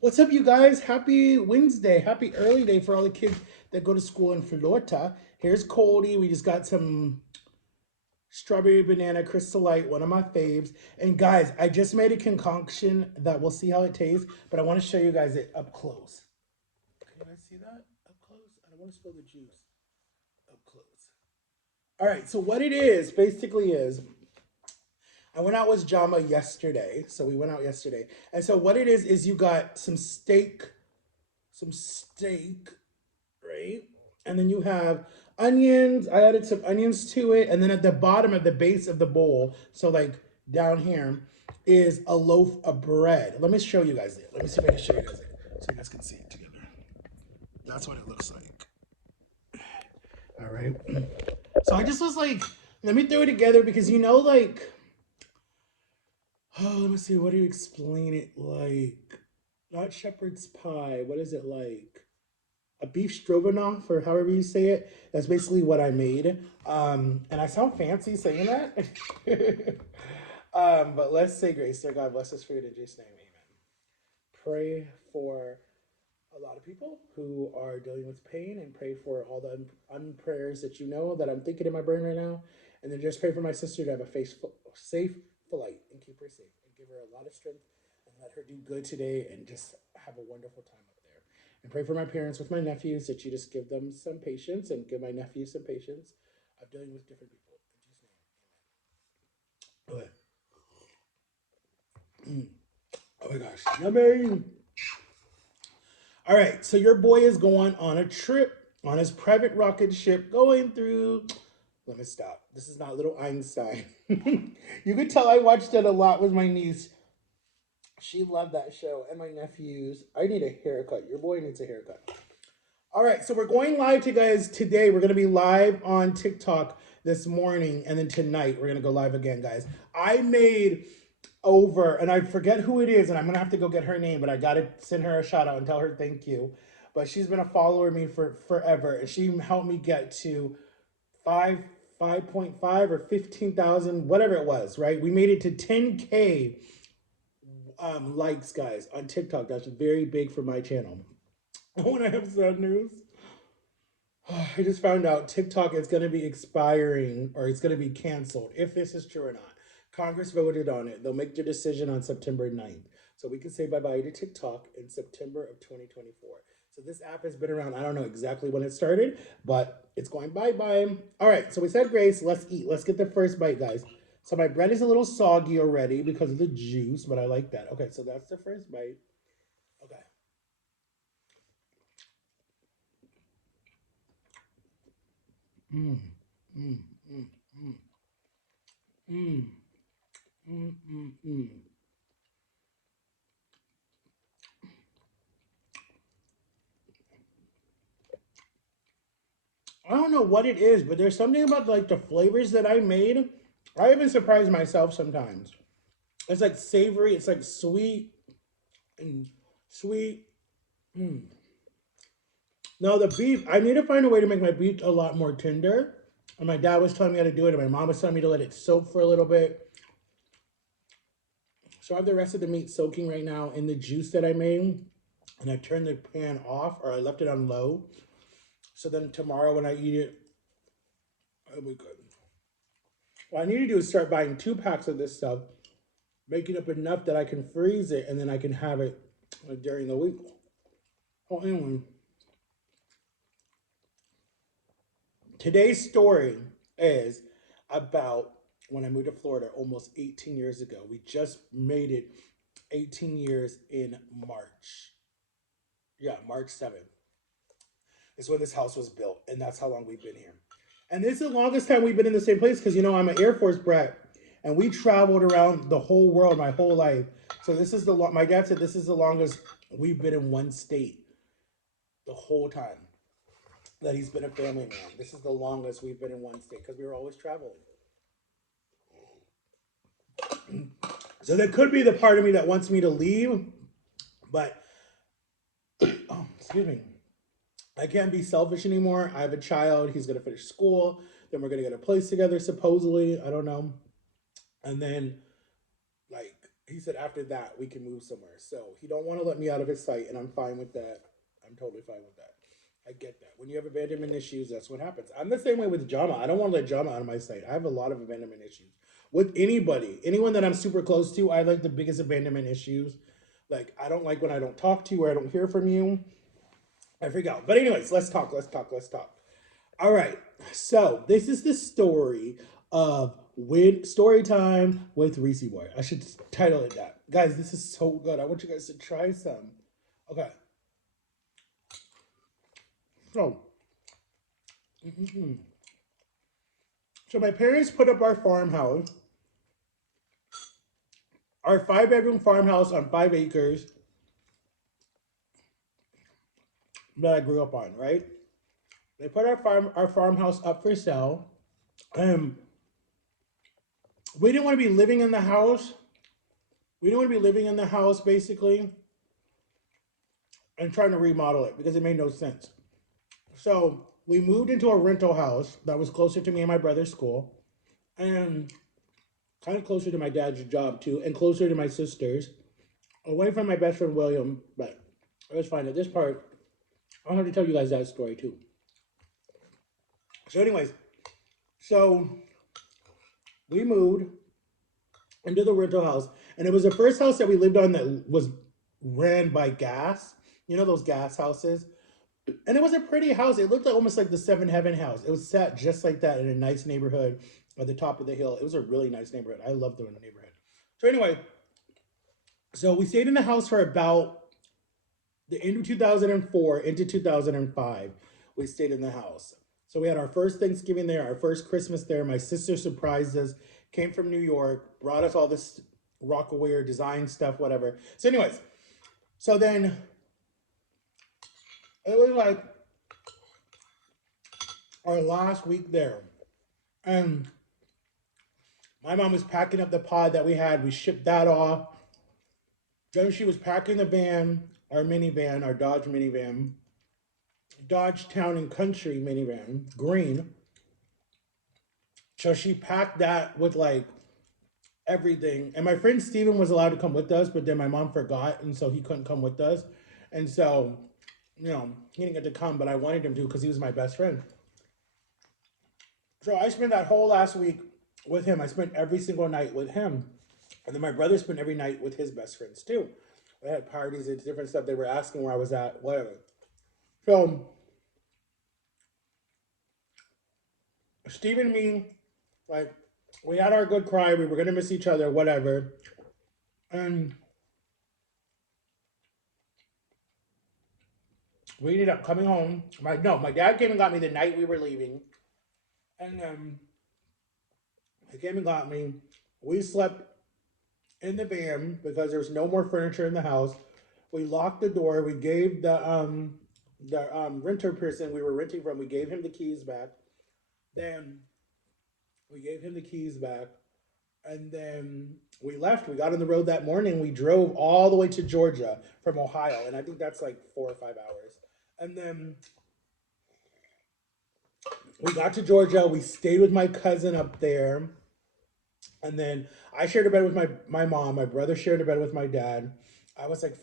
What's up, you guys? Happy Wednesday. Happy early day for all the kids that go to school in Florida. Here's Cody. We just got some strawberry banana crystal light, one of my faves. And guys, I just made a concoction that we'll see how it tastes, but I want to show you guys it up close. Can you guys see that up close? I don't want to spill the juice. Up close. All right, so what it is basically is I went out with Jama yesterday. So we went out yesterday. And so what it is you got some steak, right? And then you have onions. I added some onions to it. And then at the bottom, at the base of the bowl, so like down here, is a loaf of bread. Let me show you guys it. Let me see if I can show you guys it so you guys can see it together. That's what it looks like. All right. So I just was like, let me throw it together because like, oh, let me see. What do you explain it like? Not shepherd's pie. What is it like? A beef stroganoff or however you say it. That's basically what I made. And I sound fancy saying that. But let's say grace, dear God, bless us for your in Jesus' name, amen. Pray for a lot of people who are dealing with pain and pray for all the prayers that you know that I'm thinking in my brain right now. And then just pray for my sister to have a safe flight and keep her safe and give her a lot of strength and let her do good today and just have a wonderful time up there. And pray for my parents with my nephews that you just give them some patience and give my nephews some patience of dealing with different people. In Jesus' name, amen. Oh my gosh, yummy. All right, so your boy is going on a trip on his private rocket ship going through. Let me stop. This is not little Einstein. You could tell I watched it a lot with my niece. She loved that show, and my nephews. I need a haircut. Your boy needs a haircut. All right, so we're going live to guys today. We're going to be live on TikTok this morning, and then tonight we're going to go live again, guys. I made over, and I forget who it is, and I'm going to have to go get her name, but I got to send her a shout out and tell her thank you. But she's been a follower of me for forever, and she helped me get to 5.5 or 15,000, whatever it was, right? We made it to 10K likes, guys, on TikTok. That's very big for my channel. I want to have sad news. I just found out TikTok is going to be expiring or it's going to be canceled, if this is true or not. Congress voted on it. They'll make their decision on September 9th. So we can say bye-bye to TikTok in September of 2024. So this app has been around. I don't know exactly when it started, but it's going bye-bye. All right, so we said grace. Let's eat. Let's get the first bite, guys. So my bread is a little soggy already because of the juice, but I like that. Okay, so that's the first bite. Okay. Mm, mm, mm, mm, mm, mm, mm, mm. I don't know what it is, but there's something about like the flavors that I made. I even surprise myself sometimes. It's like savory. It's like sweet and sweet. Mm. No, the beef. I need to find a way to make my beef a lot more tender. And my dad was telling me how to do it, and my mom was telling me to let it soak for a little bit. So I have the rest of the meat soaking right now in the juice that I made, and I turned the pan off, or I left it on low. So then tomorrow when I eat it, it'll be good. What I need to do is start buying 2 packs of this stuff, making up enough that I can freeze it, and then I can have it during the week. Oh, anyway, today's story is about when I moved to Florida almost 18 years ago. We just made it 18 years in March. Yeah, March 7th is when this house was built, and that's how long we've been here. And this is the longest time we've been in the same place because I'm an Air Force brat, and we traveled around the whole world my whole life. So this is my dad said this is the longest we've been in one state the whole time that he's been a family man. This is the longest we've been in one state because we were always traveling. So there could be the part of me that wants me to leave, but oh, excuse me. I can't be selfish anymore. I have a child. He's gonna finish school. Then we're gonna get a place together. Supposedly, I don't know. And then, like, he said after that we can move somewhere. So he don't want to let me out of his sight, and I'm fine with that. I'm totally fine with that. I get that. When you have abandonment issues, that's what happens. I'm the same way with drama. I don't want to let drama out of my sight. I have a lot of abandonment issues with anybody, anyone that I'm super close to. I have like the biggest abandonment issues. Like I don't like when I don't talk to you or I don't hear from you. I freak out. But anyways, let's talk. Let's talk. Let's talk. All right. So this is the story of when story time with Reese Boy. I should title it that. Guys, this is so good. I want you guys to try some. Okay. So, so my parents put up our farmhouse, our 5 bedroom farmhouse on 5 acres that I grew up on, right? They put our farmhouse up for sale. Um, we didn't want to be living in the house. We didn't want to be living in the house basically and trying to remodel it because it made no sense. So we moved into a rental house that was closer to me and my brother's school, and kind of closer to my dad's job too, and closer to my sister's, away from my best friend William. But it was fine. At this part, I'll have to tell you guys that story too. So, anyways, so we moved into the rental house, and it was the first house that we lived on that was ran by gas. You know those gas houses, and it was a pretty house. It looked like almost like the Seven Heaven house. It was set just like that in a nice neighborhood at the top of the hill. It was a really nice neighborhood. I loved the neighborhood. So anyway, so we stayed in the house for about the end of 2004 into 2005. We stayed in the house. So we had our first Thanksgiving there, our first Christmas there. My sister surprised us, came from New York, brought us all this Rockaware design stuff, whatever. So anyways, so then it was like our last week there. And my mom was packing up the pod that we had. We shipped that off. Then she was packing the van, our minivan, our Dodge minivan, Dodge Town and Country minivan, green. So she packed that with like everything. And my friend Steven was allowed to come with us, but then my mom forgot, and so he couldn't come with us. And so, he didn't get to come, but I wanted him to because he was my best friend. So I spent that whole last week with him. I spent every single night with him. And then my brother spent every night with his best friends too. They had parties and different stuff. They were asking where I was at, whatever. So Steve and me, like, we had our good cry. We were gonna miss each other, whatever. And we ended up coming home. My dad came and got me the night we were leaving, and he came and got me. We slept in the van because there was no more furniture in the house. We locked the door. We gave the renter person we were renting from. We gave him the keys back. Then we gave him the keys back, and then we left. We got on the road that morning. We drove all the way to Georgia from Ohio, and I think that's like 4 or 5 hours. And then we got to Georgia. We stayed with my cousin up there, and then I shared a bed with my mom. My brother shared a bed with my dad. I was like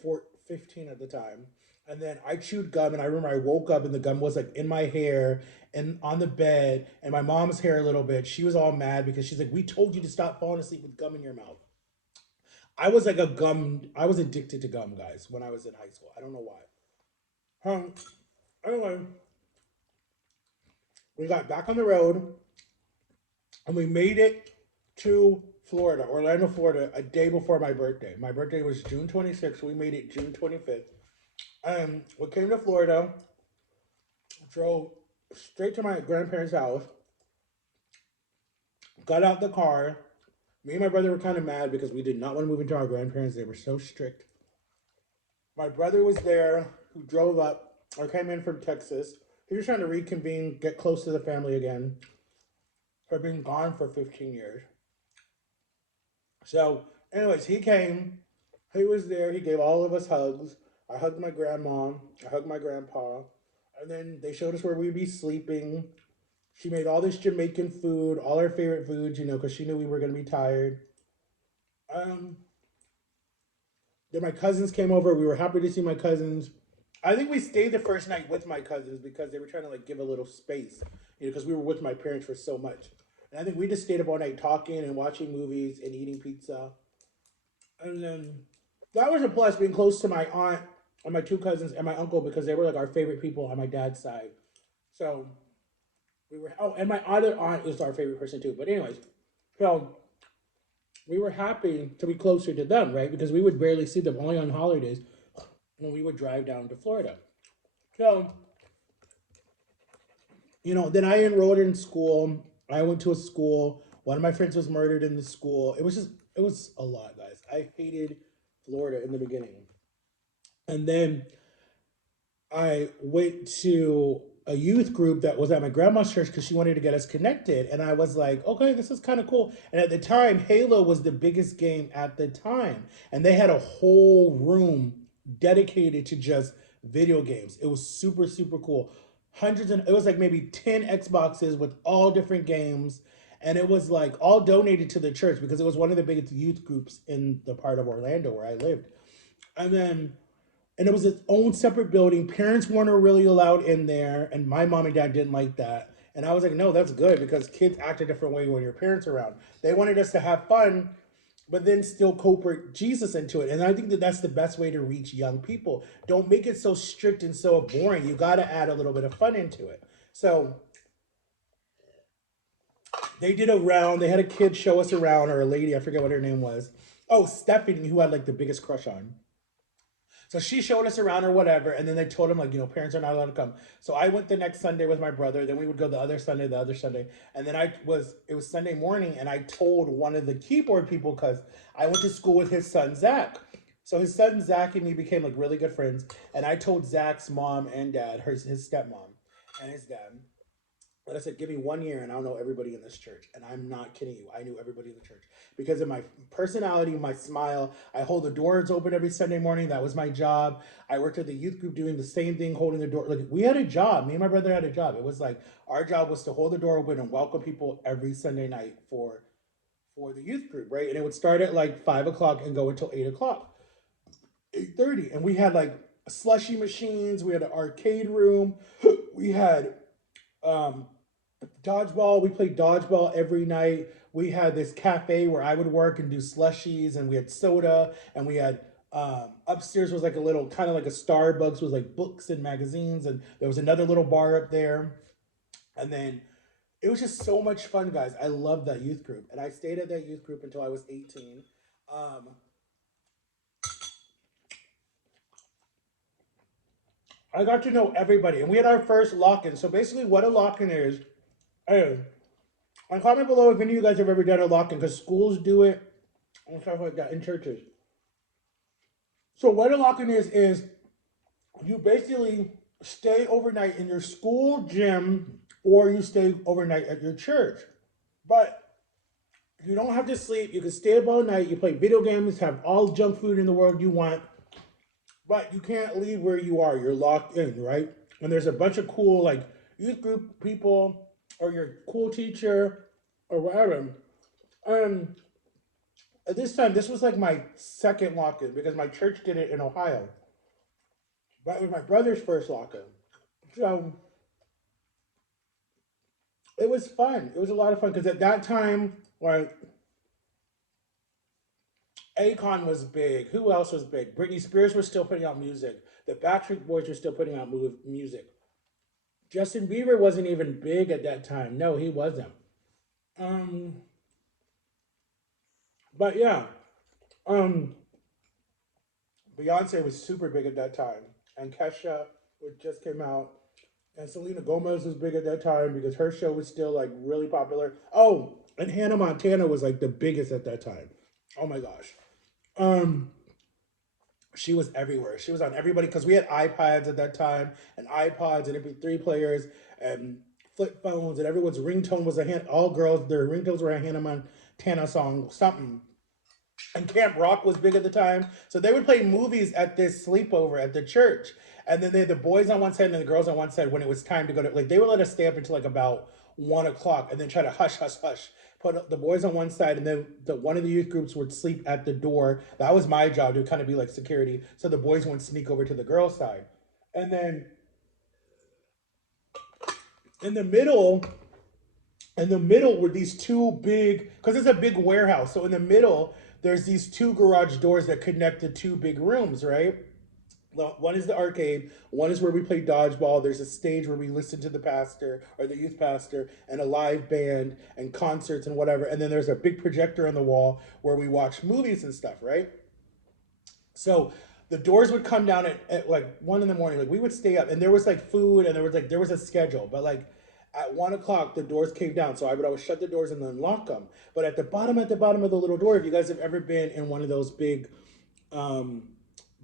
15 at the time. And then I chewed gum, and I remember I woke up and the gum was like in my hair and on the bed, and my mom's hair a little bit. She was all mad because she's like, "We told you to stop falling asleep with gum in your mouth." I was addicted to gum, guys, when I was in high school. I don't know why. Anyway, we got back on the road and we made it to Florida, Orlando, Florida, a day before my birthday. My birthday was June 26th. We made it June 25th. And we came to Florida, drove straight to my grandparents' house, got out the car. Me and my brother were kind of mad because we did not want to move into our grandparents. They were so strict. My brother was there who drove up or came in from Texas. He was trying to reconvene, get close to the family again for being gone for 15 years. So, anyways, he came. He was there. He gave all of us hugs. I hugged my grandma. I hugged my grandpa. And then they showed us where we'd be sleeping. She made all this Jamaican food, all our favorite foods, because she knew we were going to be tired. Um, Then my cousins came over. We were happy to see my cousins. I think we stayed the first night with my cousins because they were trying to like give a little space, because we were with my parents for so much. And I think we just stayed up all night talking and watching movies and eating pizza. And then that was a plus, being close to my aunt and my two cousins and my uncle, because they were like our favorite people on my dad's side. So we were. Oh, and my other aunt is our favorite person too. But anyways, so we were happy to be closer to them, right? Because we would barely see them, only on holidays when we would drive down to Florida. So, then I enrolled in school. I went to a school. One of my friends was murdered in the school. It was a lot, guys. I hated Florida in the beginning. And then I went to a youth group that was at my grandma's church because she wanted to get us connected. And I was like, okay, this is kind of cool. And at the time, Halo was the biggest game at the time. And they had a whole room dedicated to just video games. It was super, super cool. It was like maybe 10 Xboxes with all different games. And it was like all donated to the church because it was one of the biggest youth groups in the part of Orlando where I lived. And then and it was its own separate building. Parents weren't really allowed in there, and my mom and dad didn't like that. And I was like, no, that's good because kids act a different way when your parents are around. They wanted us to have fun, but then still incorporate Jesus into it. And I think that that's the best way to reach young people. Don't make it so strict and so boring. You got to add a little bit of fun into it. So they did a round. They had a kid show us around, or a lady, I forget what her name was. Oh, Stephanie, who had like the biggest crush on. So she showed us around or whatever, and then they told him like, parents are not allowed to come. So I went the next Sunday with my brother. Then we would go the other Sunday, and then it was Sunday morning, and I told one of the keyboard people because I went to school with his son Zach. So his son Zach and me became like really good friends, and I told Zach's mom and dad, his stepmom, and his dad. But I said, give me 1 year and I'll know everybody in this church. And I'm not kidding you. I knew everybody in the church because of my personality, my smile. I hold the doors open every Sunday morning. That was my job. I worked at the youth group doing the same thing, holding the door. Like we had a job. Me and my brother had a job. It was like our job was to hold the door open and welcome people every Sunday night for the youth group, right? And it would start at like 5 o'clock and go until 8 o'clock, 8:30. And we had like slushy machines. We had an arcade room. We had um, dodgeball. We played dodgeball every night. We had this cafe where I would work and do slushies, and we had soda, and we had upstairs was like a little kind of like a Starbucks with like books and magazines, and there was another little bar up there, and then it was just so much fun, guys. I loved that youth group, and I stayed at that youth group until I was 18. Um, I got to know everybody, and we had our first lock-in. So basically, what a lock-in is, and comment below if any of you guys have ever done a lock-in, because schools do it and stuff like that in churches. So what a lock-in is you basically stay overnight in your school gym or you stay overnight at your church. But you don't have to sleep. You can stay up all night. You play video games, have all junk food in the world you want, but you can't leave where you are. You're locked in, right? And there's a bunch of cool like youth group people or your cool teacher or whatever. Um, at this time, this was like my second lock-in because my church did it in Ohio. But it was my brother's first lock-in. So it was fun. It was a lot of fun because at that time, like Akon was big. Who else was big? Britney Spears was still putting out music. The Backstreet Boys were still putting out music. Justin Bieber wasn't even big at that time. No, he wasn't. Um, but yeah, um, Beyonce was super big at that time, and Kesha, which just came out, and Selena Gomez was big at that time because her show was still like really popular. Oh, and Hannah Montana was like the biggest at that time. Oh my gosh. Um, she was everywhere. She was on everybody because we had iPads at that time and iPods and MP3 players and flip phones and everyone's ringtone was all girls, their ringtones were a Hannah Montana song, something. And Camp Rock was big at the time. So they would play movies at this sleepover at the church. And then they had the boys on one side and the girls on one side when it was time to go to, like, they would let us stay up until like about 1 o'clock and then try to hush, hush, hush. put the boys on one side, and then one of the youth groups would sleep at the door. That was my job to kind of be like security, so the boys wouldn't sneak over to the girls' side. And then in the middle, were these two big, because it's a big warehouse. So in the middle, there's these two garage doors that connect to two big rooms, right? One is the arcade. One is where we play dodgeball. There's a stage where we listen to the pastor or the youth pastor and a live band and concerts and whatever. And then there's a big projector on the wall where we watch movies and stuff, right? So the doors would come down at like 1 in the morning. Like we would stay up, and there was like food, and there was a schedule. But like at 1 o'clock, the doors came down. So I would always shut the doors and then lock them. But at the bottom of the little door, if you guys have ever been in one of those big um,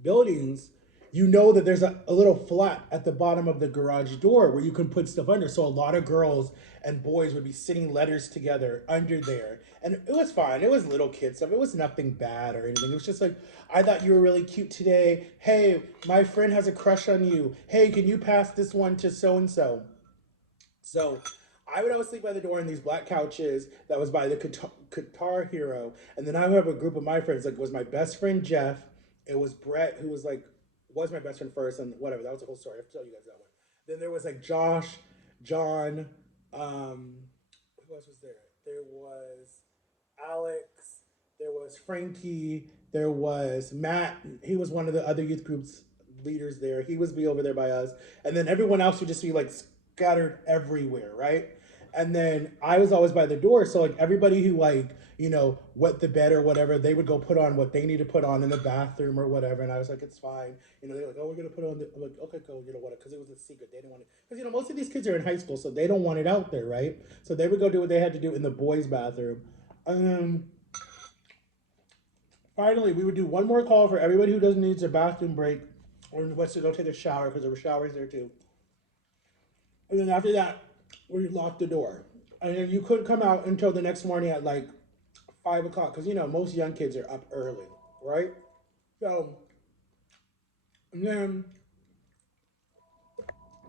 buildings, you know that there's a little flat at the bottom of the garage door where you can put stuff under. So a lot of girls and boys would be sitting letters together under there. And it was fine. It was little kid stuff. It was nothing bad or anything. It was just like, I thought you were really cute today. Hey, my friend has a crush on you. Hey, can you pass this one to so and so? So I would always sleep by the door in these black couches that was by the Guitar Hero. And then I would have a group of my friends. Like, it was my best friend, Jeff. It was Brett, who was like, was my best friend first, and whatever. That was the whole story. I have to tell you guys that one. Then there was like Josh, John, who else was there? There was Alex, there was Frankie, there was Matt. He was one of the other youth groups leaders there. He was be over there by us. And then everyone else would just be like scattered everywhere, right? And then I was always by the door. So like everybody who like, wet the bed or whatever, they would go put on what they need to put on in the bathroom or whatever. And I was like, it's fine. They're like, oh, we're gonna put on I'm like, okay, cool, what, because it was a secret. They didn't want it. Because most of these kids are in high school, so they don't want it out there, right? So they would go do what they had to do in the boys' bathroom. Um Finally, we would do one more call for everybody who doesn't need a bathroom break or wants to go take a shower, because there were showers there too. And then after that, we locked the door. And then you couldn't come out until the next morning at like 5 o'clock, because most young kids are up early, right? So, and then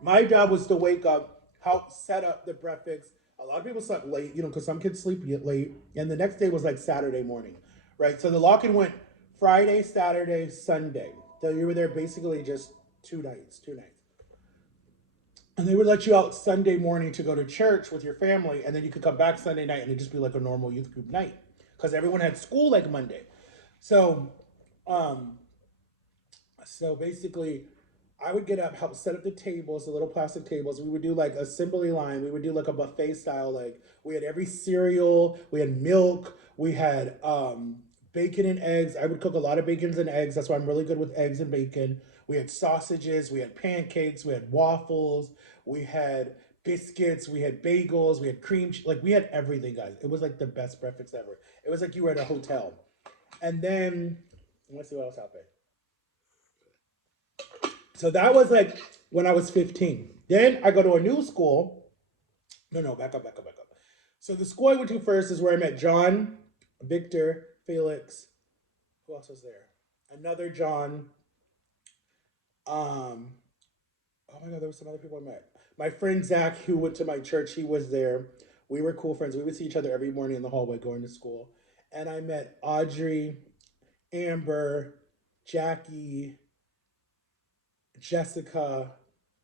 my job was to wake up, help set up the breakfast. A lot of people slept late, because some kids sleep late. And the next day was like Saturday morning, right? So the lock-in went Friday, Saturday, Sunday. So you were there basically just 2 nights, 2 nights. And they would let you out Sunday morning to go to church with your family, and then you could come back Sunday night, and it'd just be like a normal youth group night, because everyone had school like Monday. So, um, so basically, I would get up, help set up the tables, the little plastic tables. We would do like assembly line. We would do like a buffet style. Like we had every cereal, we had milk, we had bacon and eggs. I would cook a lot of bacons and eggs. That's why I'm really good with eggs and bacon. We had sausages, we had pancakes, we had waffles, we had biscuits, we had bagels, we had like we had everything, guys. It was like the best breakfast ever. It was like you were at a hotel. And then let's see what else happened. So that was like when I was 15. Then I go to a new school. No, back up, back up, back up. So the school I went to first is where I met John, Victor, Felix. Who else was there? Another John. Um, oh my God, there were some other people I met. My friend Zach, who went to my church, he was there. We were cool friends. We would see each other every morning in the hallway going to school. And I met Audrey, Amber, Jackie, Jessica.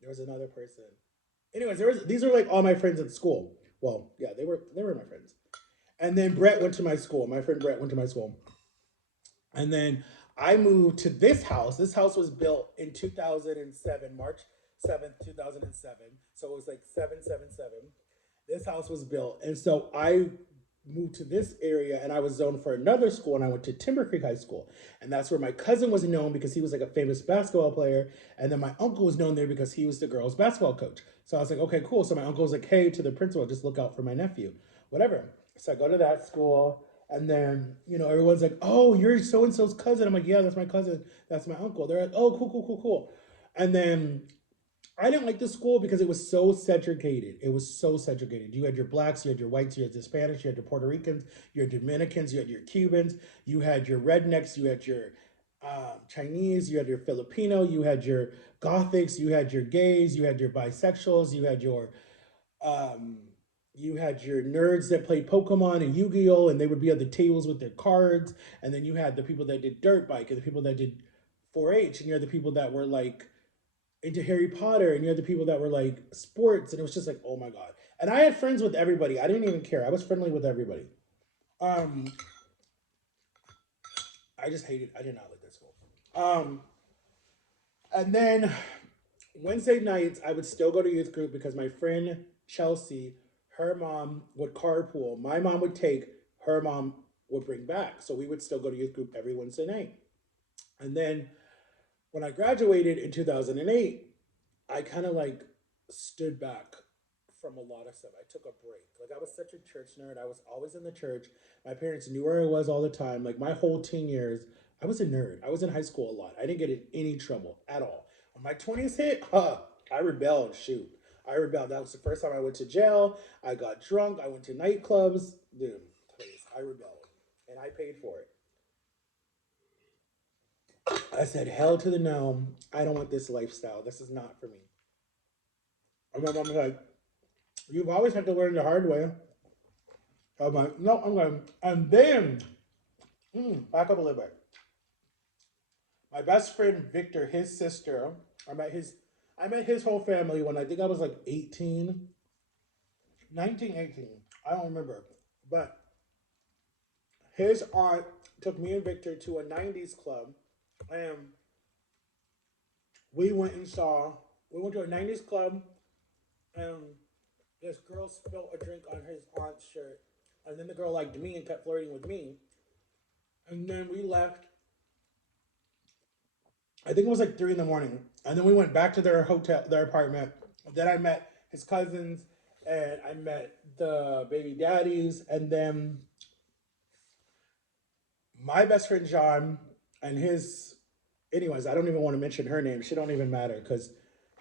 There was another person. Anyways, these are like all my friends at school. Well, yeah, they were my friends. And then Brett went to my school. My friend Brett went to my school. And then I moved to this house. This house was built in 2007, March 7th, 2007. So it was like 777. This house was built. And so I moved to this area, and I was zoned for another school, and I went to Timber Creek High School. And that's where my cousin was known, because he was like a famous basketball player. And then my uncle was known there because he was the girls' basketball coach. So I was like, okay, cool. So my uncle was like, hey, to the principal, just look out for my nephew, whatever. So I go to that school. And then, everyone's like, oh, you're so and so's cousin. I'm like, yeah, that's my cousin. That's my uncle. They're like, oh, cool, cool, cool, cool. And then I didn't like the school because it was so segregated. It was so segregated. You had your blacks, you had your whites, you had the Spanish, you had your Puerto Ricans, your Dominicans, you had your Cubans, you had your rednecks, you had your Chinese, you had your Filipino, you had your Gothics, you had your gays, you had your bisexuals, you had your um, you had your nerds that played Pokemon and Yu-Gi-Oh, and they would be at the tables with their cards, and then you had the people that did dirt bike and the people that did 4-H, and you had the people that were like into Harry Potter, and you had the people that were like sports, and it was just like, oh my god. And I had friends with everybody. I didn't even care. I was friendly with everybody. Um, I just hated. I did not like that school. And then Wednesday nights, I would still go to youth group because my friend Chelsea, her mom would carpool. My mom would take, her mom would bring back. So we would still go to youth group every Wednesday night. And then when I graduated in 2008, I kind of like stood back from a lot of stuff. I took a break. Like I was such a church nerd. I was always in the church. My parents knew where I was all the time. Like my whole teen years, I was a nerd. I was in high school a lot. I didn't get in any trouble at all. When my 20s hit, I rebelled. Shoot. I rebelled. That was the first time I went to jail. I got drunk. I went to nightclubs. Dude, please. I rebelled. And I paid for it. I said, hell to the no. I don't want this lifestyle. This is not for me. And my mom was like, you've always had to learn the hard way. I'm like, no, I'm going. And then, back up a little bit. My best friend Victor, his sister, I met his, I met his whole family when I think I was like 18, 19, 18. I don't remember. But his aunt took me and Victor to a 90s club. And we went and saw, we went to a 90s club. And this girl spilled a drink on his aunt's shirt. And then the girl liked me and kept flirting with me. And then we left. I think it was like 3 in the morning. And then we went back to their hotel, their apartment. Then I met his cousins and I met the baby daddies. And then my best friend John and his, anyways, I don't even want to mention her name. She don't even matter because,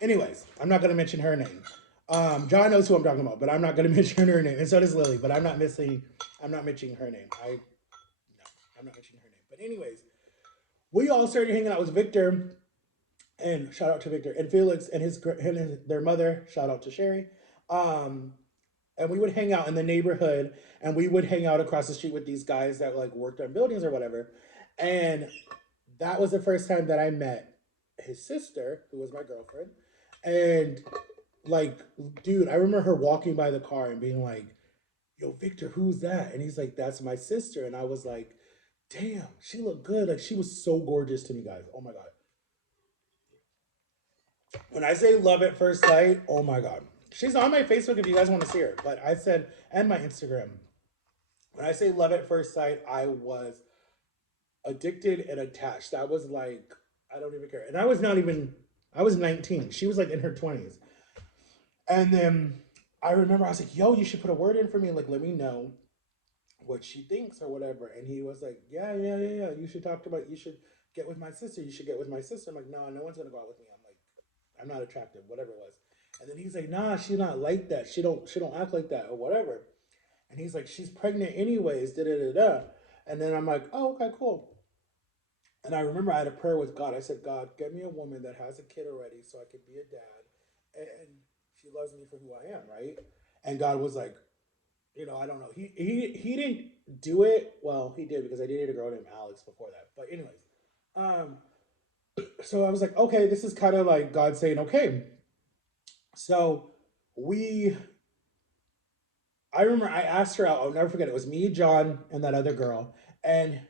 anyways, I'm not going to mention her name. John knows who I'm talking about, but I'm not going to mention her name. And so does Lily, but I'm not mentioning her name. No, I'm not mentioning her name. But anyways, we all started hanging out with Victor, and shout out to Victor and Felix and their mother. Shout out to Sherry. Um, and we would hang out in the neighborhood, and we would hang out across the street with these guys that like worked on buildings or whatever. And that was the first time that I met his sister, who was my girlfriend. And like, dude, I remember her walking by the car and being like, "Yo, Victor, who's that?" And he's like, "That's my sister." And I was like, "Damn, she looked good. Like she was so gorgeous to me, guys. Oh my god." When I say love at first sight, oh my god. She's on my Facebook if you guys want to see her. But I said, and my Instagram. When I say love at first sight, I was addicted and attached. That was like, I don't even care. And I was not even, I was 19. She was like in her 20s. And then I remember I was like, yo, you should put a word in for me. Like, let me know what she thinks or whatever. And he was like, yeah, yeah, yeah, yeah. You should talk to my, you should get with my sister. You should get with my sister. I'm like, no, no one's going to go out with me. I'm like, I'm not attractive, whatever it was. And then he's like, nah, she's not like that. She don't act like that or whatever. And he's like, she's pregnant anyways, da da da da. And then I'm like, oh, okay, cool. And I remember I had a prayer with God. I said, God, get me a woman that has a kid already so I could be a dad. And she loves me for who I am, right? And God was like, I don't know. He didn't do it. Well, he did because I dated a girl named Alex before that. But anyways, um, so I was like, okay, this is kind of like God saying, okay. So we I remember I asked her out. I'll never forget. It was me, John, and that other girl, and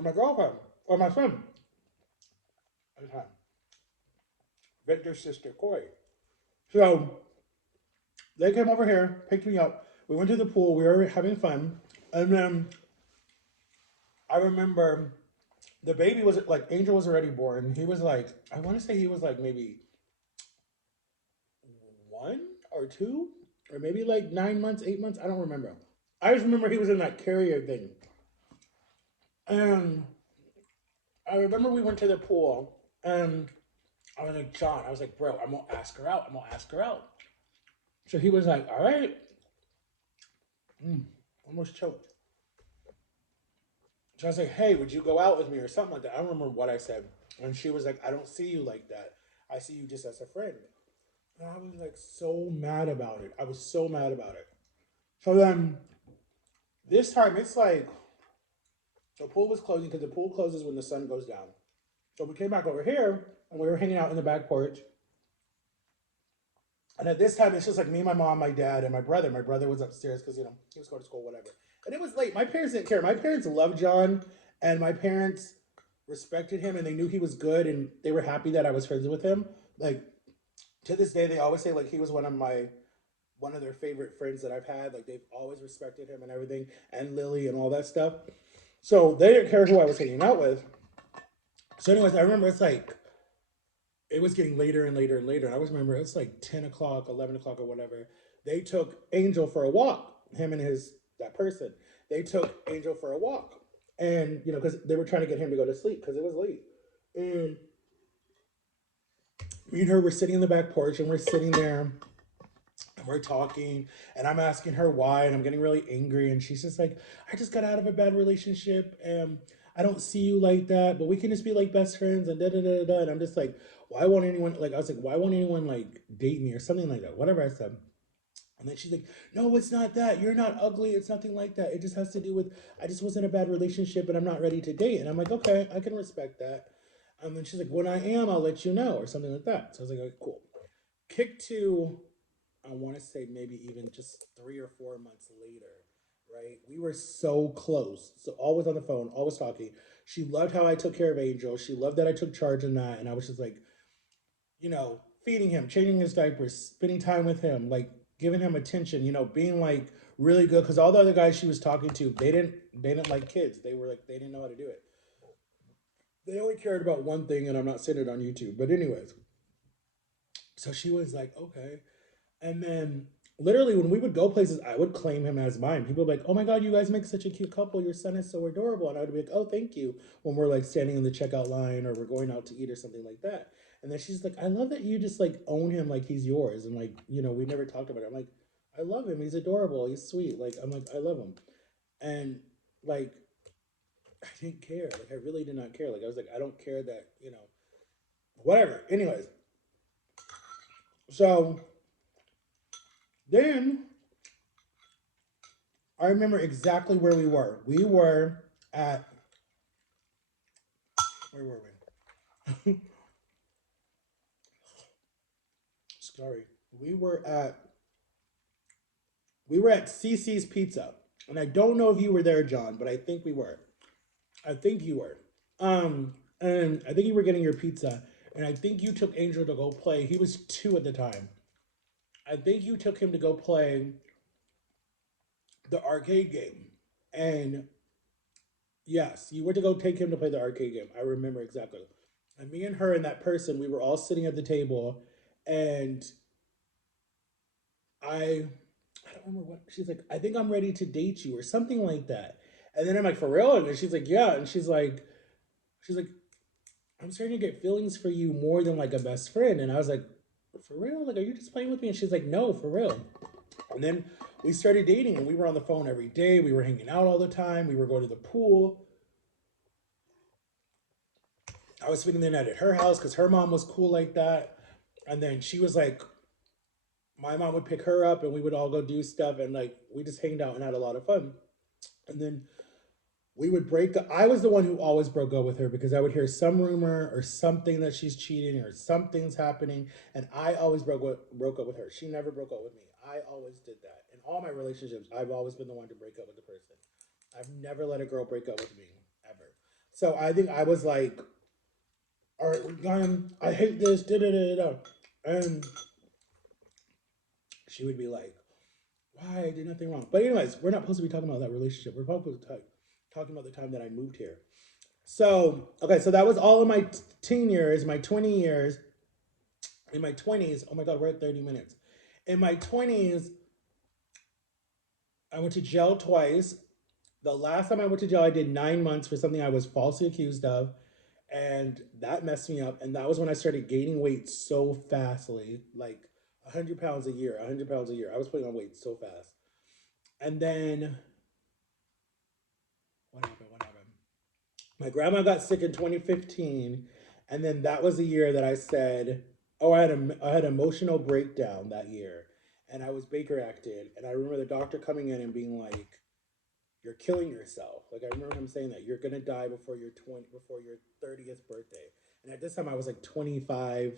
my girlfriend or my friend at the time, Victor's sister, Corey. So they came over here, picked me up. We went to the pool. We were having fun, and then I remember the baby was like Angel was already born. He was like I want to say he was like maybe 1 or 2 or maybe like 9 months, 8 months. I don't remember. I just remember he was in that carrier thing, and I remember we went to the pool, and I was like, John, I was like, bro, I'm gonna ask her out. I'm gonna ask her out. So he was like, all right. Almost choked. So I was like, hey, would you go out with me or something like that? I don't remember what I said. And she was like, I don't see you like that. I see you just as a friend. And I was like so mad about it. I was so mad about it. So then this time it's like the pool was closing because the pool closes when the sun goes down. So we came back over here and we were hanging out in the back porch. And at this time, it's just like me, my mom, my dad, and my brother. My brother was upstairs because, he was going to school, whatever. And it was late. My parents didn't care. My parents loved John, and my parents respected him, and they knew he was good, and they were happy that I was friends with him. Like, to this day, they always say, like, he was one of their favorite friends that I've had. Like, they've always respected him and everything, and Lily and all that stuff. So they didn't care who I was hanging out with. So, anyways, I remember it was getting later and later and later. And I always remember it's like 10 o'clock, 11 o'clock, or whatever. They took Angel for a walk, him and that person. They took Angel for a walk. And, because they were trying to get him to go to sleep because it was late. And me and her were sitting in the back porch and we're sitting there and we're talking and I'm asking her why and I'm getting really angry and she's just like, I just got out of a bad relationship and I don't see you like that, but we can just be like best friends and da da da da. And I'm just like, why won't anyone like? I was like, why won't anyone like date me or something like that? Whatever I said. And then she's like, no, it's not that. You're not ugly. It's nothing like that. It just has to do with I just was in a bad relationship and I'm not ready to date. And I'm like, okay, I can respect that. And then she's like, when I am, I'll let you know or something like that. So I was like, okay, cool. Kick to I want to say maybe even just 3 or 4 months later, right? We were so close. So always on the phone, always talking. She loved how I took care of Angel. She loved that I took charge in that. And I was just like, feeding him, changing his diapers, spending time with him, like giving him attention, being like really good. Because all the other guys she was talking to, they didn't like kids. They were like, they didn't know how to do it. They only cared about one thing, and I'm not saying it on YouTube. But anyways, so she was like, okay. And then literally when we would go places, I would claim him as mine. People would be like, oh my God, you guys make such a cute couple. Your son is so adorable. And I would be like, oh, thank you. When we're like standing in the checkout line or we're going out to eat or something like that. And then she's like, I love that you just like own him like he's yours. And like, we never talked about it. I'm like, I love him. He's adorable. He's sweet. Like, I'm like, I love him. And like, I didn't care. Like, I really did not care. Like, I was like, I don't care that, whatever. Anyways, so then I remember exactly where we were. We were at where were we? Sorry. We were at we were at CC's Pizza. And I don't know if you were there, John, but I think we were. I think you were. And I think you were getting your pizza. And I think you took Angel to go play. He was 2 at the time. I think you took him to go play the arcade game. And yes, you were to go take him to play the arcade game. I remember exactly. And me and her and that person, we were all sitting at the table, and I don't remember what she's like. I think I'm ready to date you or something like that. And then I'm like, for real? And she's like, yeah. And she's like, I'm starting to get feelings for you more than like a best friend. And I was like, for real? Like, are you just playing with me? And she's like, no, for real. And then we started dating, and we were on the phone every day. We were hanging out all the time. We were going to the pool. I was spending the night at her house because her mom was cool like that. And then she was like, my mom would pick her up and we would all go do stuff and like we just hanged out and had a lot of fun. And then we would break up. I was the one who always broke up with her because I would hear some rumor or something that she's cheating or something's happening. And I always broke up with her. She never broke up with me. I always did that. In all my relationships, I've always been the one to break up with the person. I've never let a girl break up with me, ever. So I think I was like, all right, we're done. I hate this. Da da da da. And she would be like, why? I did nothing wrong. But anyways, we're not supposed to be talking about that relationship. We're supposed to be talking about the time that I moved here. So, okay, so that was all of my teen years, my 20 years. In my 20s, oh my God, we're at 30 minutes. In my 20s, I went to jail twice. The last time I went to jail, I did 9 months for something I was falsely accused of. And that messed me up. And that was when I started gaining weight so fastly, like 100 pounds a year, 100 pounds a year. I was putting on weight so fast. And then what happened? What happened? My grandma got sick in 2015. And then that was the year that I said, Oh, I had an emotional breakdown that year, and I was Baker acted, and I remember the doctor coming in and being like, "You're killing yourself." Like I remember him saying that you're gonna die before your 30th birthday, and at this time I was like 25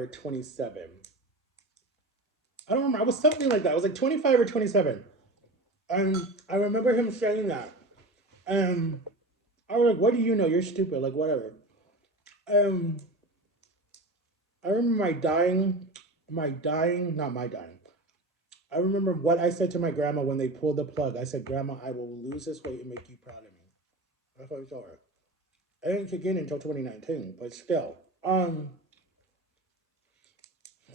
or 27. I don't remember. I was something like that. I was like 25 or 27, and I remember him saying that, and I was like, "What do you know? You're stupid." Like whatever. Um, I remember not my dying. I remember what I said to my grandma when they pulled the plug. I said, "Grandma, I will lose this weight and make you proud of me." That's what I told her. I didn't kick in until 2019, but still.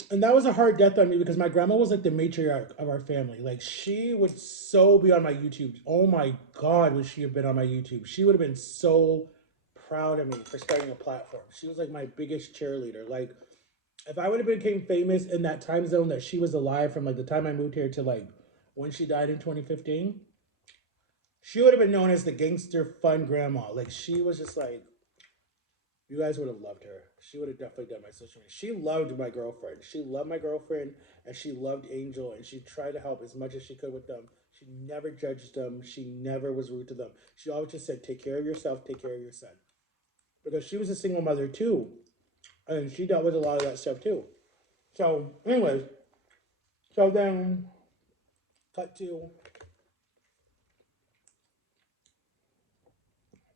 And that was a hard death on me because my grandma was like the matriarch of our family. Like she would so be on my YouTube. Oh my God, would she have been on my YouTube? She would have been so proud of me for starting a platform. She was like my biggest cheerleader. Like if I would have became famous in that time zone that she was alive from like the time I moved here to like when she died in 2015, she would have been known as the gangster fun grandma. Like she was just like you guys would have loved her. She would have definitely done my social media. She loved my girlfriend. She loved my girlfriend and she loved Angel and she tried to help as much as she could with them. She never judged them. She never was rude to them. She always just said, take care of yourself, take care of your son. Because she was a single mother too. And she dealt with a lot of that stuff too. So, anyways, so then cut to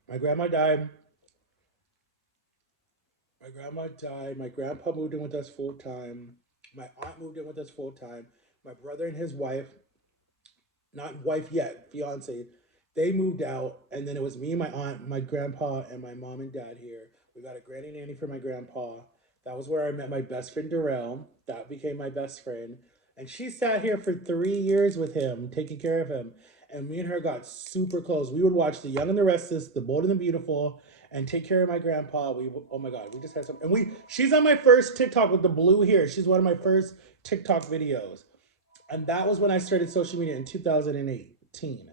my grandma died. My grandma died. My grandpa moved in with us full time. My aunt moved in with us full time. My brother and his wife, not wife yet, fiance, they moved out. And then it was me, my aunt, my grandpa, and my mom and dad here. We got a granny nanny for my grandpa. That was where I met my best friend, Darrell. That became my best friend. And she sat here for 3 years with him, taking care of him. And me and her got super close. We would watch The Young and the Restless, The Bold and the Beautiful, and take care of my grandpa. Oh my God, we just had some. And she's on my first TikTok with the blue hair. She's one of my first TikTok videos. And that was when I started social media in 2018,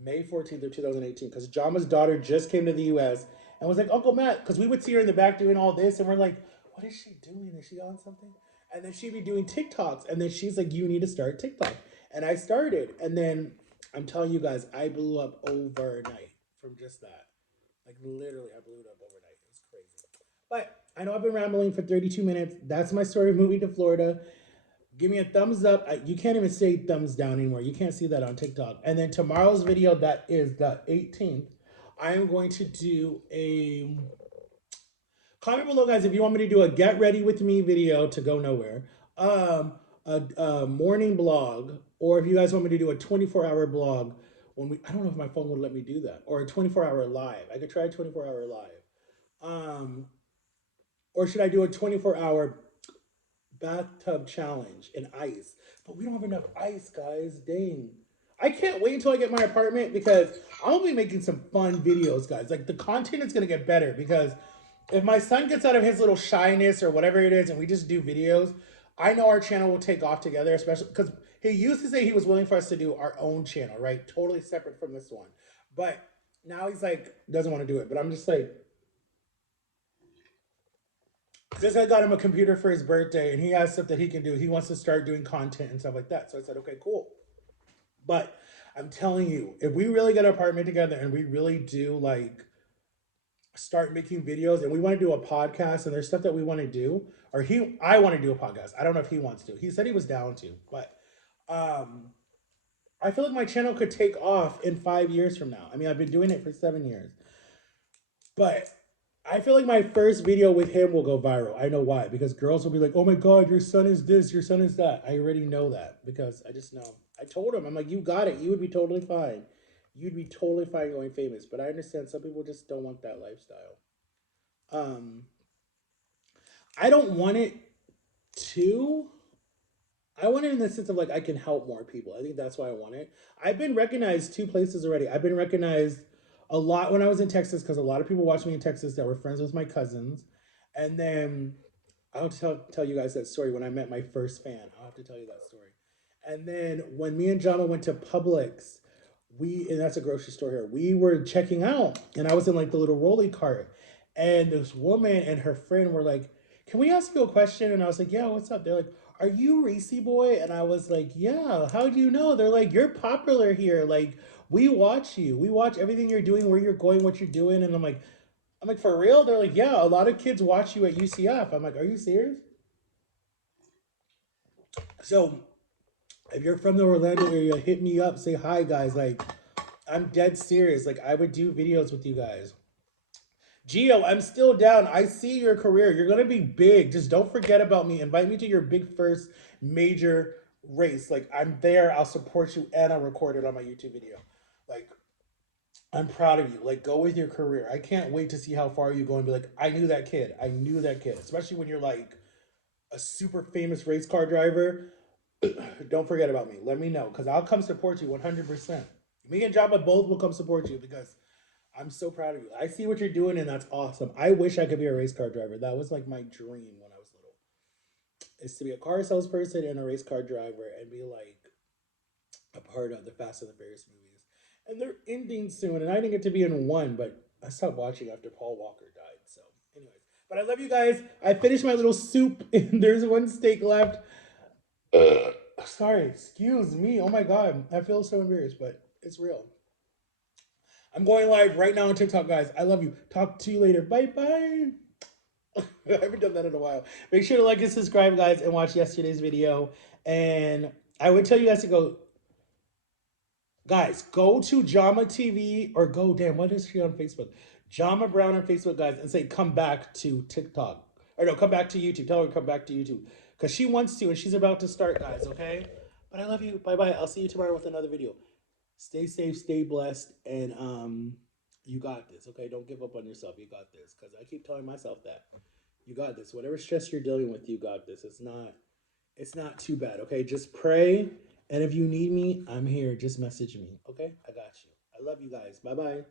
May 14th of 2018, because Jama's daughter just came to the US and was like, Uncle Matt, because we would see her in the back doing all this, and we're like, what is she doing? Is she on something? And then she'd be doing TikToks, and then she's like, you need to start TikTok. And I started, and then I'm telling you guys, I blew up overnight from just that. Like literally, I blew it up overnight. It was crazy. But I know I've been rambling for 32 minutes. That's my story of moving to Florida. Give me a thumbs up. You can't even say thumbs down anymore. You can't see that on TikTok. And then tomorrow's video, that is the 18th, I am going to do a comment below, guys, if you want me to do a get ready with me video to go nowhere, a morning blog, or if you guys want me to do a 24-hour blog when I don't know if my phone would let me do that, or a 24-hour live. I could try a 24-hour live. Um, or should I do a 24-hour bathtub challenge in ice? But we don't have enough ice, guys. Dang. I can't wait until I get my apartment because I'm gonna be making some fun videos, guys. Like the content is gonna get better because if my son gets out of his little shyness or whatever it is and we just do videos, I know our channel will take off together, especially because he used to say he was willing for us to do our own channel, right? Totally separate from this one. But now he's like, doesn't want to do it. But I'm just like, this guy got him a computer for his birthday and he has stuff that he can do. He wants to start doing content and stuff like that. So I said, okay, cool. But I'm telling you, if we really get our apartment together and we really do like start making videos and we want to do a podcast and there's stuff that we want to do, or I want to do a podcast. I don't know if he wants to. He said he was down to, but um I feel like my channel could take off in 5 years from now. I mean, I've been doing it for 7 years. But I feel like my first video with him will go viral. I know why. Because girls will be like, oh my God, your son is this, your son is that. I already know that because I just know. I told him, I'm like, you got it. You would be totally fine. You'd be totally fine going famous. But I understand some people just don't want that lifestyle. Um, I don't want it to. I want it in the sense of like I can help more people. I think that's why I want it. I've been recognized two places already. I've been recognized a lot when I was in Texas because a lot of people watched me in Texas that were friends with my cousins. And then I'll tell you guys that story when I met my first fan. I'll have to tell you that story. And then when me and Jama went to Publix, and that's a grocery store here, we were checking out and I was in like the little rolly cart. And this woman and her friend were like, "Can we ask you a question?" And I was like, "Yeah, what's up?" They're like, "Are you Racy Boy?" And I was like, "Yeah, how do you know?" They're like, "You're popular here. Like, we watch you. We watch everything you're doing, where you're going, what you're doing." And I'm like, "For real?" They're like, "Yeah, a lot of kids watch you at UCF." I'm like, "Are you serious?" So if you're from the Orlando area, hit me up, say hi, guys. Like, I'm dead serious. Like, I would do videos with you guys. Gio, I'm still down. I see your career. You're gonna be big. Just don't forget about me. Invite me to your big first major race. Like, I'm there. I'll support you, and I'll record it on my YouTube video. Like, I'm proud of you. Like, go with your career. I can't wait to see how far you go and be like, I knew that kid. I knew that kid. Especially when you're like a super famous race car driver. Don't forget about me. Let me know because I'll come support you 100%. Me and Jabba both will come support you because I'm so proud of you. I see what you're doing, and that's awesome. I wish I could be a race car driver. That was like my dream when I was little, is to be a car salesperson and a race car driver and be like a part of the Fast and the Furious movies. And they're ending soon, and I didn't get to be in one, but I stopped watching after Paul Walker died. So, anyways, but I love you guys. I finished my little soup, and there's one steak left. Sorry, excuse me. Oh my god, I feel so embarrassed, but it's real. I'm going live right now on TikTok, guys. I love you. Talk to you later. Bye bye. I haven't done that in a while. Make sure to like and subscribe, guys, and watch yesterday's video. And I would tell you guys to go, guys, go to Jama TV or go, damn, what is she on Facebook? Jama Brown on Facebook, guys, and say, come back to TikTok. Or no, come back to YouTube. Tell her to come back to YouTube. Because she wants to, and she's about to start, guys, okay? But I love you. Bye bye. I'll see you tomorrow with another video. Stay safe, stay blessed, and you got this, okay? Don't give up on yourself. You got this. Because I keep telling myself that. You got this. Whatever stress you're dealing with, you got this. It's not too bad, okay? Just pray, and if you need me, I'm here. Just message me, okay? I got you. I love you guys. Bye-bye.